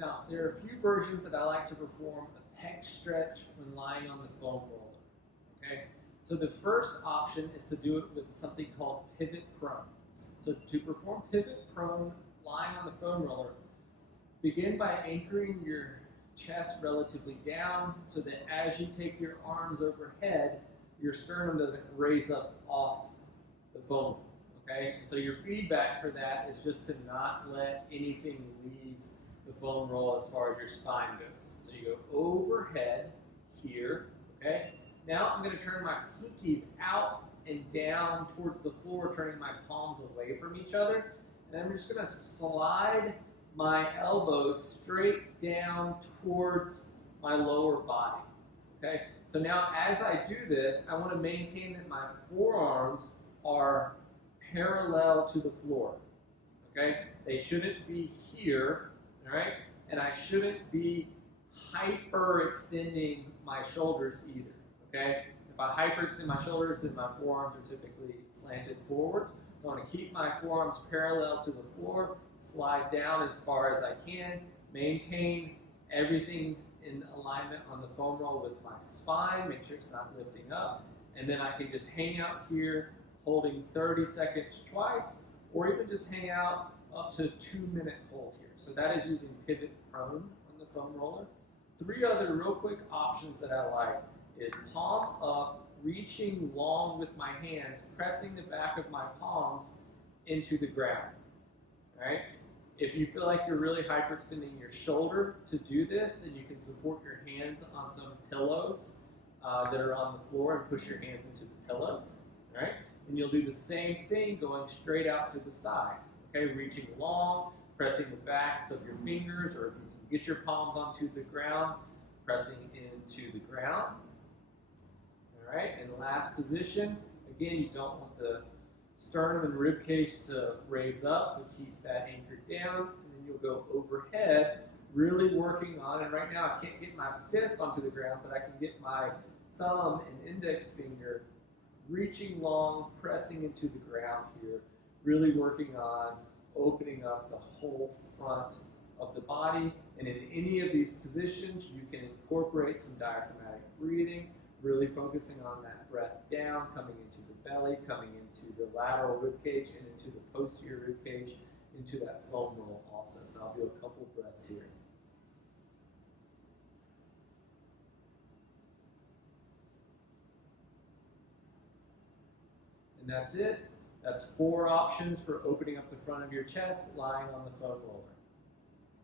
Now, there are a few versions that I like to perform a pec stretch when lying on the foam roller. Okay? So the first option is to do it with something called pivot prone. So to perform pivot prone lying on the foam roller, begin by anchoring your chest relatively down so that as you take your arms overhead, your sternum doesn't raise up off the foam. Okay? And so your feedback for that is just to not let anything leave the foam roll as far as your spine goes. So you go overhead here, okay? Now I'm going to turn my pinkies out and down towards the floor, turning my palms away from each other. And I'm just going to slide my elbows straight down towards my lower body, okay? So now as I do this, I want to maintain that my forearms are parallel to the floor, okay? They shouldn't be here. All right, and I shouldn't be hyperextending my shoulders either, okay? If I hyperextend my shoulders, then my forearms are typically slanted forwards. So I want to keep my forearms parallel to the floor, slide down as far as I can, maintain everything in alignment on the foam roll with my spine, make sure it's not lifting up, and then I can just hang out here holding 30 seconds twice, or even just hang out up to a 2-minute hold here. So that is using pivot prone on the foam roller. 3 other real quick options that I like is palm up, reaching long with my hands, pressing the back of my palms into the ground. All right? If you feel like you're really hyperextending your shoulder to do this, then you can support your hands on some pillows that are on the floor and push your hands into the pillows. All right? And you'll do the same thing going straight out to the side. Okay, reaching long, pressing the backs of your fingers, or if you can get your palms onto the ground, pressing into the ground. All right, and last position, again, you don't want the sternum and rib cage to raise up, so keep that anchored down, and then you'll go overhead, really working on, and right now I can't get my fist onto the ground, but I can get my thumb and index finger reaching long, pressing into the ground here, really working on opening up the whole front of the body. And in any of these positions, you can incorporate some diaphragmatic breathing, really focusing on that breath down, coming into the belly, coming into the lateral rib cage, and into the posterior rib cage, into that foam roll also. So I'll do a couple breaths here. And that's it. That's 4 options for opening up the front of your chest lying on the foam roller.